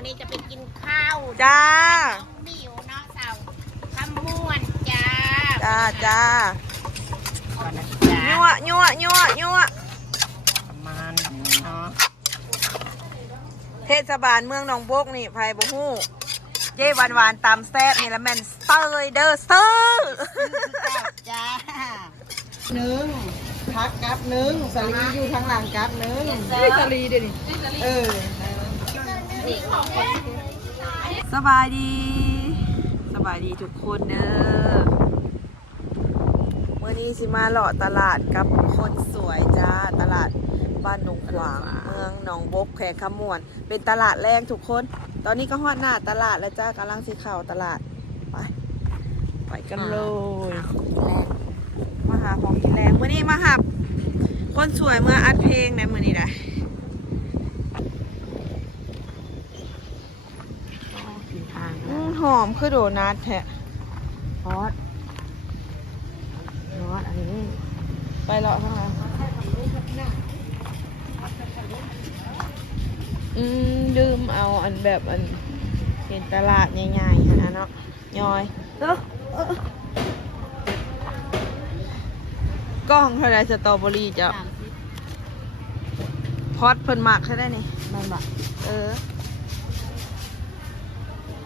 วันนี้จะไปกินข้าว จ้าน้องมิวเนาะสาวคำม่วนจ้า จ้าจ้า ก่อนนะจ้า ยั่วประมาณเนาะ เทศบาลเมืองหนองบกนี่ไผบ่ฮู้เจ้หวานตำแซ่บนี่ละแม่นสเตอร์เด้อสเตอร์ จ้า หนึ่งพักกับหนึ่งสลีอยู่ทางหลังกับหนึ่งสลีเดี๋ยวนี้สบายดีทุกคนเด้อเมื่อนี้สิมาเลาะตลาดกับคนสวยจ้าตลาดบ้านหนองขวางเมืองหนองบกแขกขมวนเป็นตลาดแรงทุกคนตอนนี้ก็ฮอดหน้าตลาดแล้วจ้ากำลังสิเข้าตลาดไปกันเลยมาหาของกินแรงเมื่อนี้มาหับคนสวยเมื่ออัดเพลงในมื่อนี้ได้หอมคือโดนัทแท้ ฮอตอันนี้ ไปเลาะข้างหลังลืมเอาอันแบบอันเห็นตลาดใหญ่ๆนะเนาะย่อยกล้องเท่าไรสตรอเบอรี่จ้ะพอดเพิ่นหมักใช่ได้นี่ มันแบบ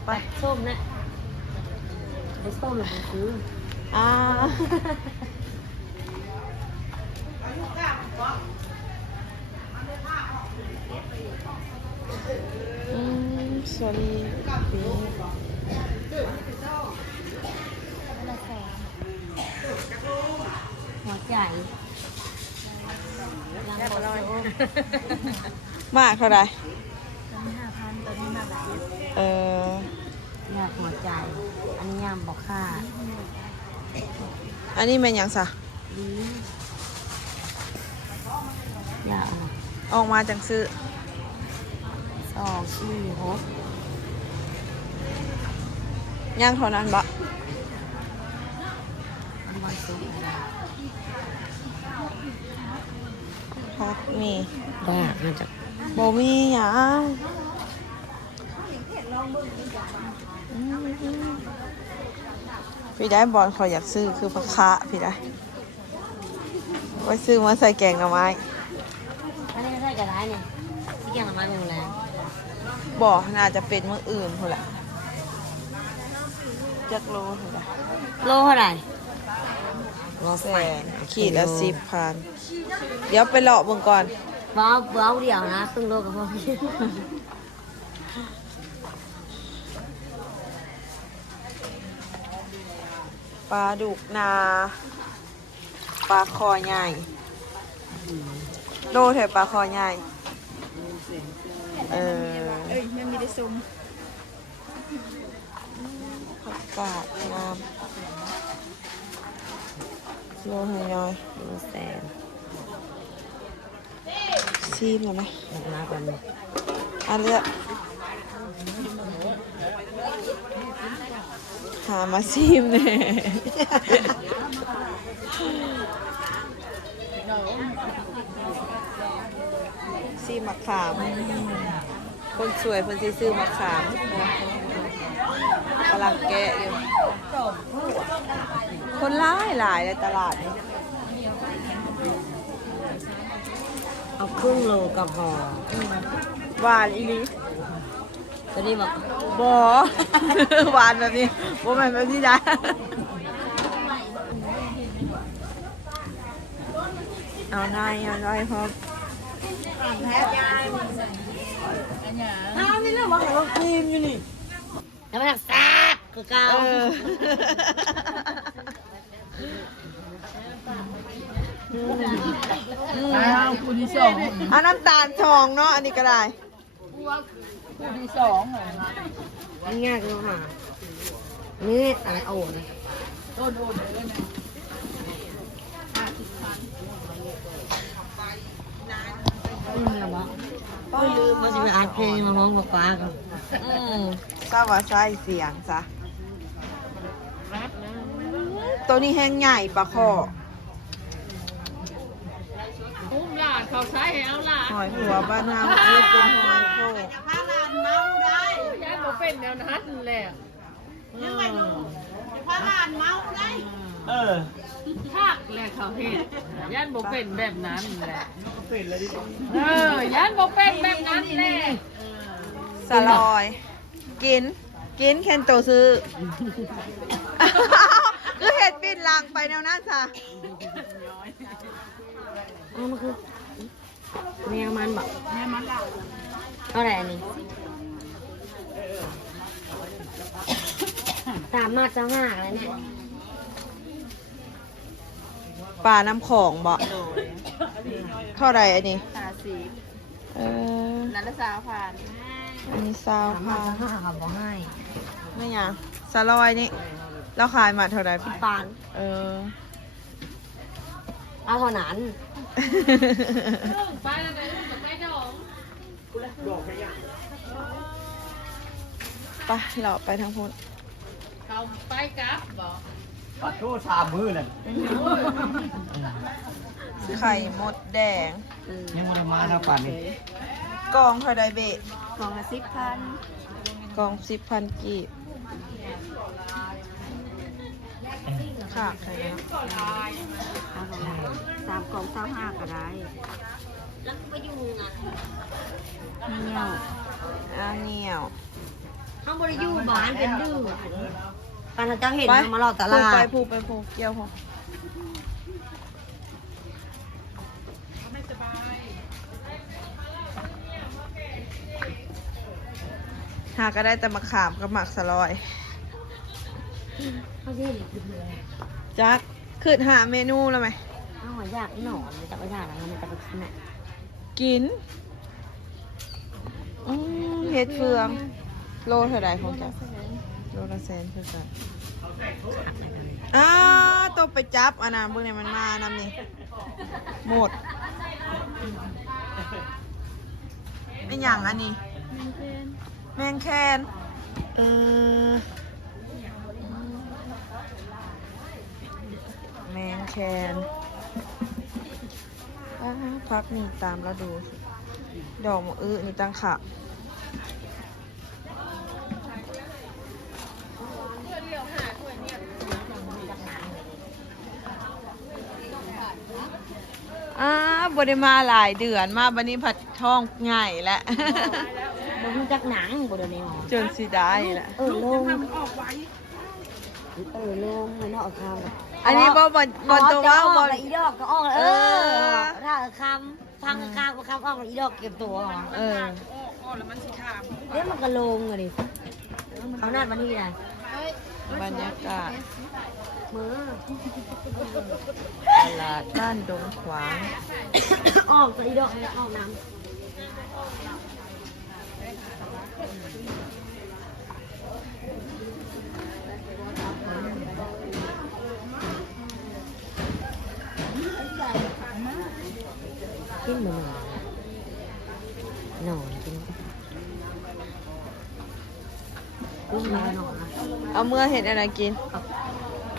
ไป ส้มนะไอ้ส้มเราซื้อ สวัสดีปี หัวใจลังบอลโอ้ มากเท่าไร ตอนนี้5,000ตอนนี้มาแบบอยากหัวใจอันนี้ยำบอกค่า อันนี้เป็นหยังซะ อยาก ออกมาจังซื้อ 2 4 6 ย่างเท่านั้นบะ วันศุกร์ พักมี บ้ามาจาก โบมีหยังพี่ได้บอลขออยากซื้อคือผักคะพี่ได้ไว้ซื้อมาใส่แกงหน่อไม้ อันนี้ใช่กระไรเนี่ยที่แกงมาเป็นแรง บอกน่าจะเป็นเมืองอื่นพุ่นแหละจักโลพุ่นแหละ โลเท่าไหร่โล แสนขีดละ10,000เดี๋ยวไปเลาะเบิ่งก่อน เบาเดียวนะครึ่งโลกับพ่อพี่ ปลาดุกนาปลาคอใหญ่โลเถอะปลาคอใหญ่ยังมีได้ซุ่มผักกาดน้ำโลหะน้อย แสน ซีมเลยไหม มากกว่านี้ อันเลือกหามาซีมเนี่ยซีมมะขามคนสวยคนที่ซื้อมะขามกำลังแกะอยู่คนหลายในตลาดนี่ เอาครึ่งโลกับห่อ หวานอีนี้ ตัวนี้บอก บอ หวานแบบนี้บ่แม่นแบบนี้นะเอานายครับ แล้วมันแซ่บคือเก่า คุณที่สอง เอาน้ำตาลทองเนาะอันนี้ก็ได้ คุณที่สอง นี่ง่ายก็หานี่อะไรโอ้นะ ต้นโอนเลยนะ เนี่ยบอกเขาจะไปอัดเพลงมาร้องกับป้ากัน ทราบว่าใส่เสียงซะตัวนี้แห้งใหญ่ปลาคอ อุ้มหลานเขาใช้แล้วล่ะ หอยหัวบ้านเฮาคือเป็นหอยโขก พาหลานเมาได้ เป็นแนวนั้นแหละ ยังไงลูกพาหลานเมาได้ ทักแหละเขาเห็นย่านบ่เป็นแบบนั้นแหละย่านบ่เป็นแบบนั้นแหละ สลอย กินเคนโตซื้อ คือเห็ดปิดลางไปแนวนั้นซะ มันคือแมวมันบอก แม่มันละ เอาอะไรอันนี้ตามมาเจ้าห้าแล้วเนี่ย ปลาน้ำของบ่เท่าไหรอันนี้ 30 เออ นั่นละ3,000 อันนี้ซาว ตามมา พา เจ้าห้าเขาบอกให้ ไม่ยังสลอยนี่เราขายมาเท่าไหร ปาน เออ เอาเท่านั้น ไปแล้วได้กับแม่ดอง ไปเราไปทางพุ้น เขาไปกลับบ่ ปัดโทษสามมือนั่น ไข่มดแดง ยังมันมาแล้วป่านนี้ กองเท่าไดเบะ กล่องละ10,000 กอง10,000กีบค่ะใครนะ 3กล่อง25ก็ได้ แล้วไปอยู่งาน เหนียว เหนียว เขาบริยูบ้านเป็นดื้อปานเจ้าเห็น ไป มาหลอกตลาด ผูกเกี่ยวพอหาก็ได้แต่มะขามกับหมักสลอย เขาเรียกอีกเลย จักขึ้นหาเมนูแล้วไหม เอาหัวยากหนอนมันจะไปทานอะไรมันจะไปกินอ่ะ กินเฮ็ดเฟือง โลเท่าไรของจักโลละแสนคือกันต้องไปจับอันนั้นเบิ่งเนี่ยมันมานำนี่หมดเป็นอย่างอันนี้แมงแคนแมงแคนพักนี่ตามแล้วดูสิดอกมะอื้อนี่ตั้งค่ะบริมาหลายเดือนมาบันนี้ผัดท้องใหญ่แล้ว มันรู้จักหนังบ่เดี๋ยวนี้หรอ จนสิได้แหละ ลงลงมันออกคำ อันนี้บตัวว่าบอล อีดอกก็ออกถ้าคำฟังคำก็คำออกอีดอกเก็บตัวเดี๋ยวมันก็ลงเลยเขานัดวันที่ไหน บรรยากาศ มือ ตลาดบ้านดงขวาง ออกอีดอกออกน้ำกินหมูหนอนกินกุ้งหนอน เอาเมื่อเห็นอะไรกิน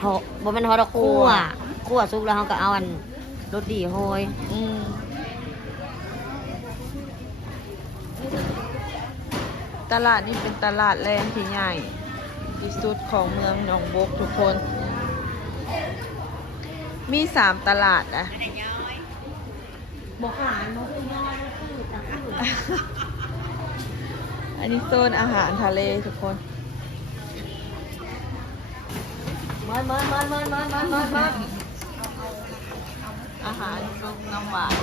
ทอบ่มันทอดคั่วซุปแล้วเขาก็เอาอันรสดีโหย ตลาดนี้เป็นตลาดแรงที่ใหญ่ที่สุดของเมืองหนองบกทุกคน มี3 ตลาดนะ บอกขายบอกคือย่อยคือตะคือ อันนี้โซนอาหารทะเลทุกคน มัน อาหารซุปน้ำหวาน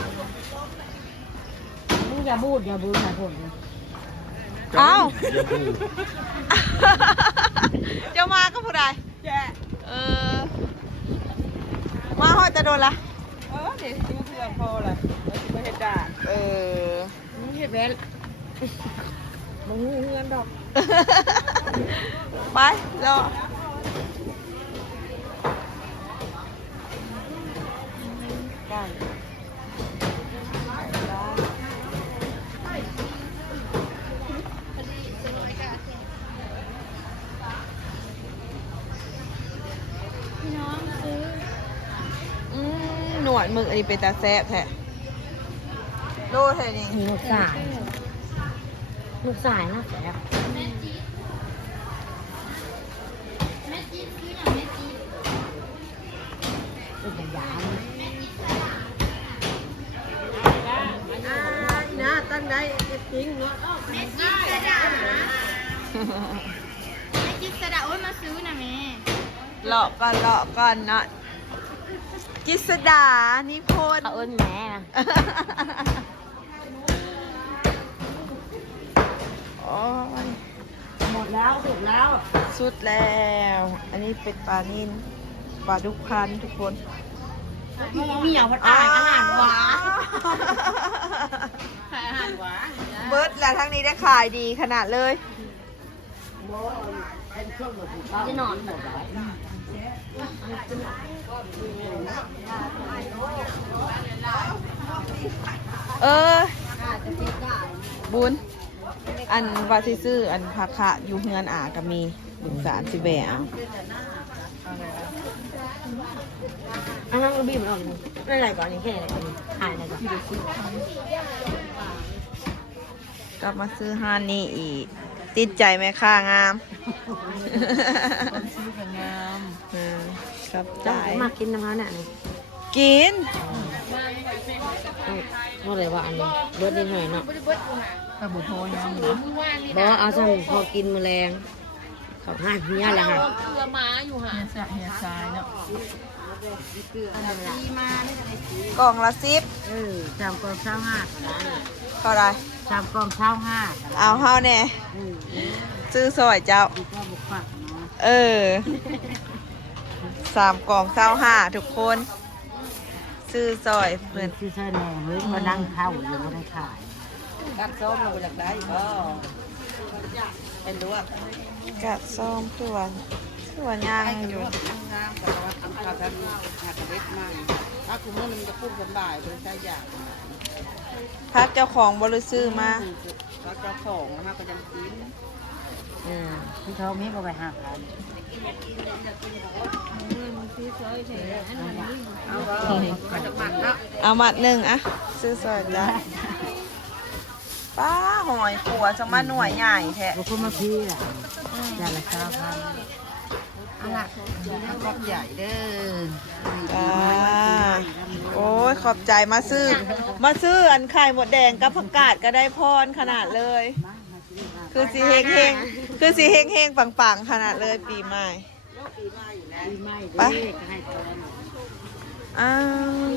มึงอย่าบูดหาผล เอ้า จะมาก็ผู้ใดมาฮอดจะโดนละเดี๋ยวซื้อเพื่อนพอละไม่เห็นด่ามึงเห็ดแว่นมึงเฮือนดอก ไปรอได้หนวดมึงอันนี้เป็นตาแซ่บแท้โลแท้นี่ ลูกสายนะแสบ จิ๊บซื้อหน่อยแม่จิ๊บ เป็นยา นะตั้งได้จริงเนาะ แม่จิ๊บสะดาแม่จิ๊บสะดาโอ้ยมาซื้อนะแม่ เลาะก่อนเนาะกิษดานิพนธ์ เขาเอิ้นแม่นะ โอ้ย หมดแล้วถูกแล้ว สุดแล้ว อันนี้เป็นปลานิลปลาดุกพันทุกคน มีอย่างพัดอ่านอาหารหวาน ขายอาหารหวาน เบิร์ดแหละทั้งนี้ได้ขายดีขนาดเลย จะนอนหมดเลย เออ บุญ อันวาซิซื้ออันผักขะอยู่เฮือนอาก็มีบุญสารสิแบเอา อันนั้นก็บีบมันออกเลยไม่อะไรก่อนนี่แค่ไหนหายอะไรก่อน กลับมาซื้อฮานนี่อีก ติดใจไหมค่างาม คนซื้อกันงาม ครับ จ้า จ่าย มากินน้ำมันเนี่ย กิน เท่าไหร่ว่าอันนี้เบิร์ดนิดหน่อยเนาะ กระบุโทยาม บอกเอาสั่งพอกินแมลงเขาห้าเนี้ยแหละค่ะ เกลือม้าอยู่ห่ะเฮียทรายเนาะ กล่องละ10 สามกล่อง25นะ เท่าไร สามกล่อง25 เอาเฮาแน่ซื้อซอยเจ้า ดีก็บุกฝักเนาะ เออ3 กล่อง25ทุกคน ซื้อซอยเพื่อน คือเส้นแดงเฮ้ยมานั่งเข้าอยู่ไม่ได้ขาย กัดส้มเราไปหลักได้ก็เป็นลวกกัดส้มตัวย่างอยู่ ถ้าคุณมันจะพูดสบายโดยใช้ยา พักเจ้าของบริซื้อมา แล้วเจ้าของมาก็ยังกิน พี่เขามีก็ไปหักแล้ว ก็จะมันแล้ว เอามัดหนึ่งอะซื้อซอยจ้ะป้าหอยขัวจะมาหน่วยใหญ่แท้ บุกมาพี่แหละจานละ9,000 เอาละขอบใหญ่เด้อ จ้าโอ้ยขอบใจมาซื้ออันไข่หมดแดงกับผักกาดก็ได้พรขนาดเลย คือสีเฮงเฮงคือสีเฮงเฮงปังๆขนาดเลยปีใหม่ ปีใหม่ ไป เด็กให้ตอน อ้าว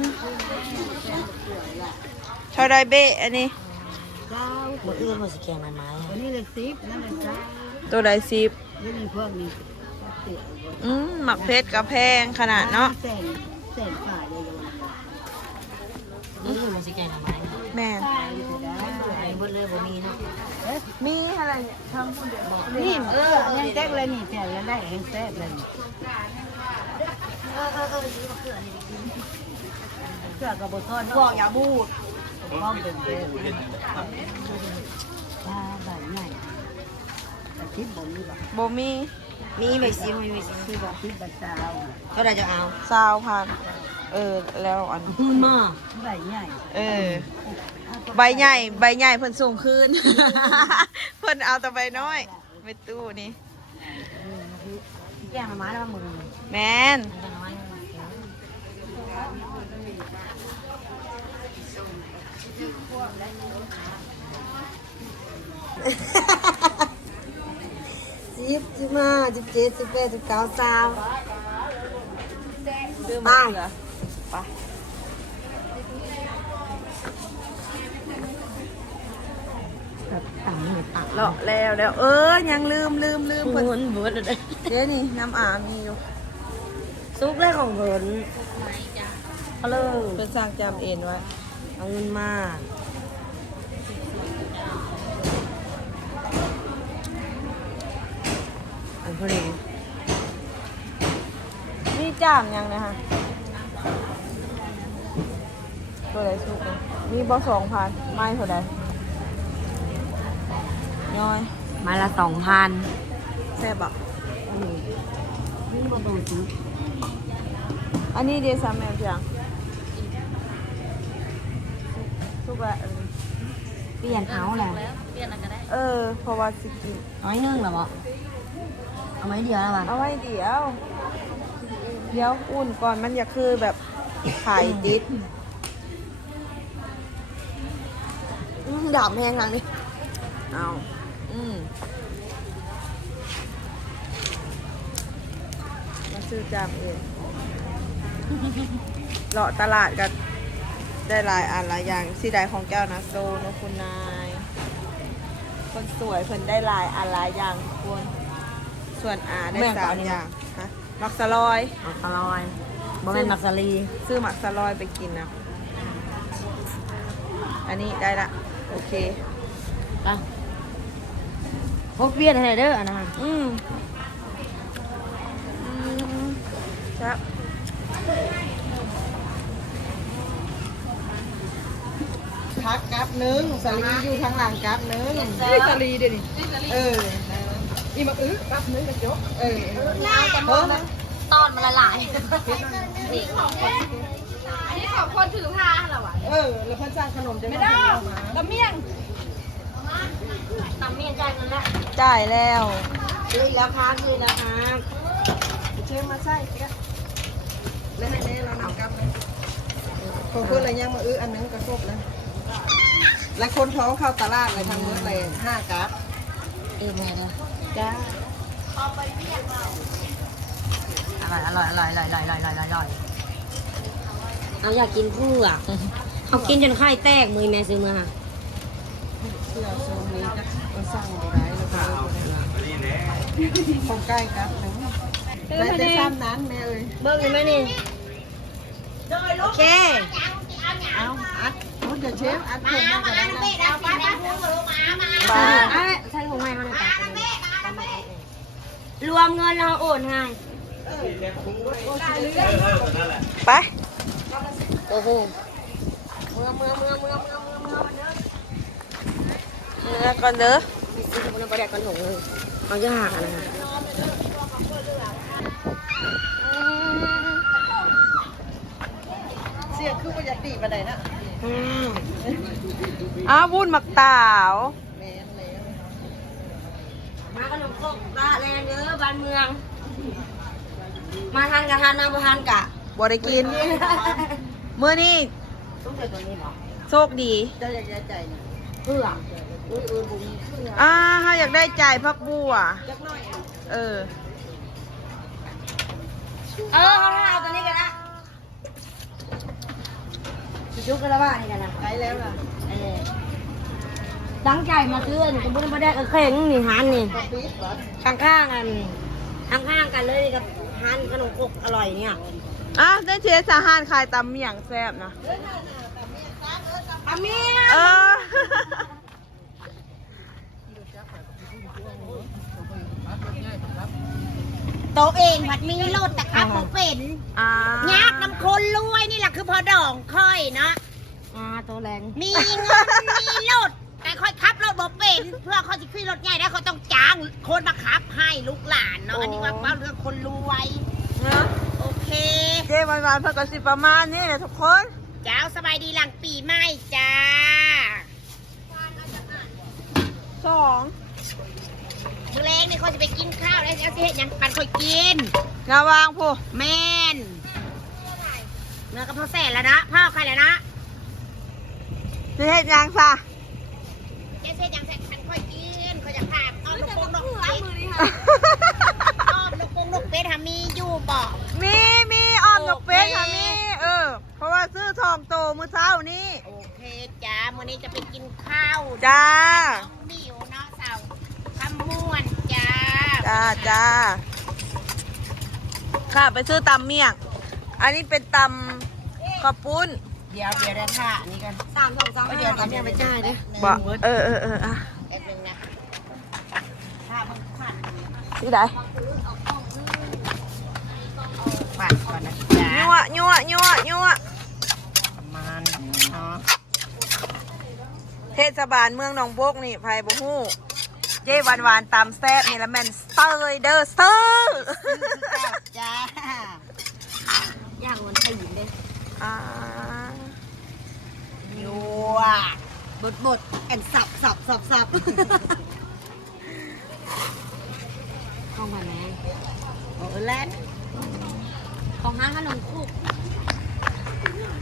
เท่าไรเบะอันนี้ เจ้าเมื่ออื่นมาสแกนไม้อันนี้เลย10นั่นเลยจ้า ตัวใด10 นี่มีพวกนี้เตี๋ยว หมักเพชรกับแพงขนาดเนาะ เส้นฝ่ายเลยนี่คือมาสแกนไม้ แม่น ได้บนเลยบ่มีเนาะ มีอะไรเนี่ยทำคนเดียว นี่ยังแจ๊กเลยนี่แต่แล้วได้ยังแซ่บเลยเสื้อกับบทอน บอกอย่าบูด พ้องเป็นเด้ปลาใบใหญ่ทิพย์บ่มีบ่ โบมี มีไม่ซิมไม่ซิมบ่ทิพย์ใบสาวเท่าไรจะเอา 20,000แล้วอัน มาใบใหญ่ ใบใหญ่เพิ่นส่งคืน เพิ่นเอาแต่ใบน้อยไปตู้นี่ แก้มาแล้วมึง แมน 15 17 18 19 20 ซื้อมาเหรอไป ต่างเนี่ยปาก เลาะแล้วยังลืมเพิ่น เบิดเลย เดี๋ยวนี่น้ำอามีอยู่ ซุปแรกของเพิ่นฮัลโหล เพิ่นสร้างจำเอ็นไว้ เอาเงินมาอันพอดี มีจ้ามยังนะคะตัวใดสุกเลยมีบ่2,000ไม่เท่าใดย่อย มาละ 2,000 แซ่บอ่ะ นี่บ่ต้องซื้อ อันนี้เดซ่าแม่เพียงสุกละ เปลี่ยนเอาแหละ เพราะว่าสิกิน น้อยนึงเหรอบ่ เอาไม้เดียวแล้ววะ เอาไว้เดี๋ยวอุ่นก่อนมันอย่าคือแบบไข่ติดดาบแห้งทางนี้เอามาซื้อจามเองเลาะตลาดกันได้หลายอันหลายอย่างสีใดของแก้วนะโซนะคุณนายคนสวยเพิ่นได้หลายอันหลายอย่างทุกคนส่วนได้3อย่างฮะมักสลอย มักสลอยบ่แม่นมักสลี ซื้อมักสลอยไปกินนะอันนี้ได้ละโอเค ไปพกเบี้ยให้เด้ออันนั้น ครับพักกับนึงสลีอยู่ข้างหลังกับนึงสลีเดี๋ยวนี้อีมากับนึงกระจกตอนมันละลาย อันนี้ของคนถือผ้าเหรอวะ แล้วเพิ่นสร้างขนมจะไม่ได้ ตะเมี่ยง ตำเมียนจ่ายเงินแล้ว จ่ายแล้ว ซื้อแล้วครับซื้อแล้วครับ เชิญมาใส่กันแล้วให้แม่เรานำกับเลยคนพูดอะไรยังมาอันนึงก็ครบแล้วและคนท้องเข้าตลาดเลยทั้งหมดเลย5กับ แม่เด้อ จ้า อร่อยเอาอยากกินผู้อ่ะเขากินจนไข่แตกมือแม่ซื้อมา เสื้อโซนนี้ก็มันสร้างบ่ได้แล้วก็ของใกล้ครับได้แต่ซ้ำนั้นแม่เอ้ย เบิ้งเลยไหมนี่โอเค เอาอัดเดี๋ยวเชฟอัดคนมาก็ได้นะ ใช่ของแม่มาเลยรวมเงินเราโอนให้ ไป โอ้โห เมื่อก่อนเด้อ มีซื้อคนละประเดี๋ยวกันหลงเลยเอายากอะไรนะ เสียคือประหยัดตีประใดนะวุ้นหมักตาว มาขนมครกบ้านแลนเด้อบ้านเมือง มาทานกะทานมาบ่ทานกะ บ่ได้กินมื้อนี้ ต้องใส่ตัวนี้หรอ โชคดี เจ้าอยากได้ใจนะเพื่อบุญเพื่อ ถ้าอยากได้จ่ายพักบัวเขาเอาตัวนี้กันนะจุกกันแล้วว่านี่กันนะ ไปแล้วล่ะ ตั้งใจมาซื้อนี่จะบุญมาได้เข่งนี่หันนี่ข้างกันข้างกันเลยกับหันขนมครกอร่อยเนี่ย ได้เชฟสาหารขายตำเมี่ยงแซ่บนะ อามี ตัวเองผัดมีรถแต่ขับบ่เป็น ย ากน้ำคนรวยนี่แหละคือพอดองค่อยเนาะ ตัวแรง มีเงินมีรถแต่ค่อยขับรถบ่เป็นเพื่อเขาจะขึ้นรถใหญ่ได้เขาต้องจ้างคนมาขับให้ลูกหลานเนาะอันนี้ว่าเรื่องคนรวยโอเค เจ๊วันๆเพื่อกสิประมาณนี้แหละทุกคน เจ้าสบายดีหลังปีใหม่จ้า 2 มื้อแรงนี่เขาจะไปกินข้าวแล้วจะเฮ็ดหยังปันค่อยกิน งาวางผู้ แม่นเนื้อก็พอแสนแล้วนะพ่อใครแล้วนะ จะเฮ็ดยังซะ เจ๊เฮ็ดหยังแสนปันค่อยกินเขาอยากถามอ้อมลูกโป่งลูกเป็ดอ้อมลูกโป่งลูกเป็ดมีอยู่บ่ มีออมนกเป็ดค่ะมีเพราะว่าซื้อทองโตมื้อเช้านี้ โอเคจ้ามื้อนี้จะไปกินข้าว จ้า น้องมิวน้องสาวคำม่วนจ้า จ้าค่ะไปซื้อตำเมี่ยง อันนี้เป็นตำข้าวปุ้น เดี๋ยวได้ท่านี่กัน 3 2 2 เดี๋ยวทำยังไปจ่ายเด้ บ่อ่ะ แป๊บนึงนะ ท่ามันผ่าน ที่ไหน ผ่านก่อนนะจ๊ะ ยั่ว ประมาณเนาะ เทศบาลเมืองหนองบกนี่ไผบ่ฮู้เจ๊หวานๆตำแซ่บนี่ละแม่นสเตอร์เด้อสเตอร์ จ้า ย่างวันตีนเด้ ยัวบดแอนสับ หอ ของผ่านแม่ โอ้แลน ของห้างขนมคุก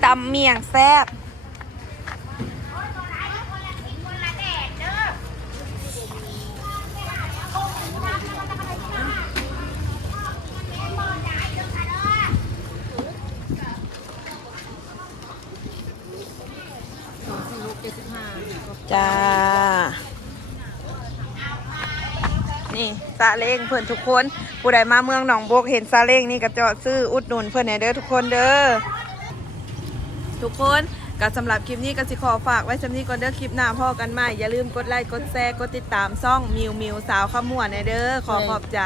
ตำเมี่ยงแซ่บจ้า นี่ซาเล้งเพื่อนทุกคน ผู้ใดมาเมืองหนองบกเห็นซาเล้งนี่ก็จอดซื้ออุดหนุนเพื่อนให้เด้อทุกคนเด้อ ทุกคนก็สำหรับคลิปนี้ก็สิขอฝากไว้สำนี้ก่อนเด้อคลิปหน้าพ่อกันใหม่อย่าลืมกดไลค์กดแชร์กดติดตามซ่องมิวสาวขมวดในเด้อขอขอบใจ